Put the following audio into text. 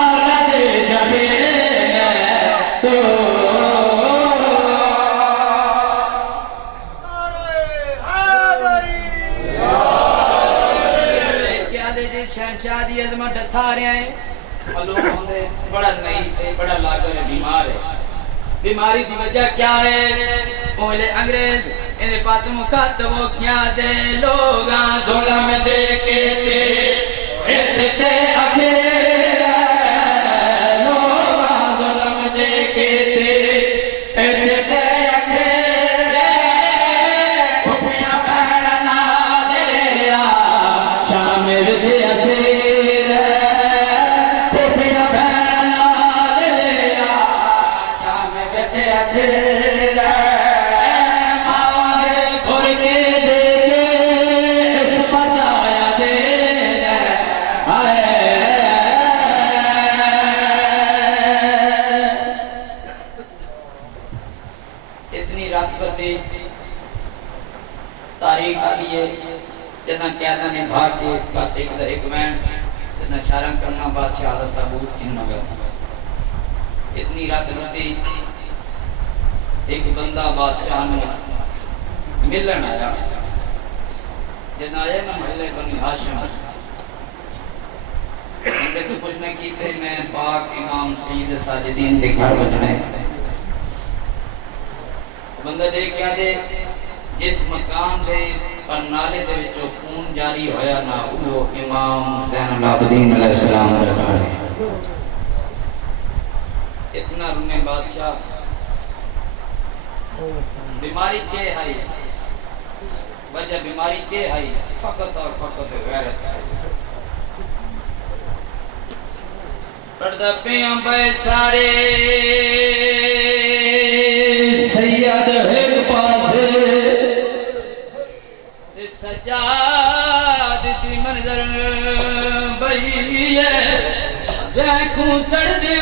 मारा दे जबे तो क्या दे जी शहनशाह दी अजमत दसा रहे हैं मालूम होंदे बड़ा नहीं से बड़ा लागर बीमार है बीमारी की वजह क्या है बोले अंग्रेज इन्हें पास मुखातब क्या दे लोग जुल्म दे के ते ऐसे अखेरा लोग जुल्म दे के ते ऐसे अखेरा खुफिया पैरना देरा शामिल दे अखेरा खुफिया पैरना देरा शामिल दे अखेरा तारीख आ लिए जना कैदा ने भाग के बस एक मैन जना शारा करना बादशाह आदत ताबूत चिन्ह गया इतनी रात बदी एक बंदा बादशाह ने मिलन आया जना आया ना महले बनी हाशिम इनके तो कुछ नहीं की थे मैं पाक इमाम सईद साजिदीन के घर बजने बंदा देख क्या दे जिस मकान दे पर नाले दे विचों खून जारी होया ना वो इमाम ज़ैनुल आबिदीन अलैहिस्सलाम दा घर है इतना रुने बादशाह बीमारी के है वजह बीमारी के है फकत और फकत गैरत है पर्दा पे अंबे सारे सैयद एक पासे सजाद दी मंजर बई है जैकू सड़ दे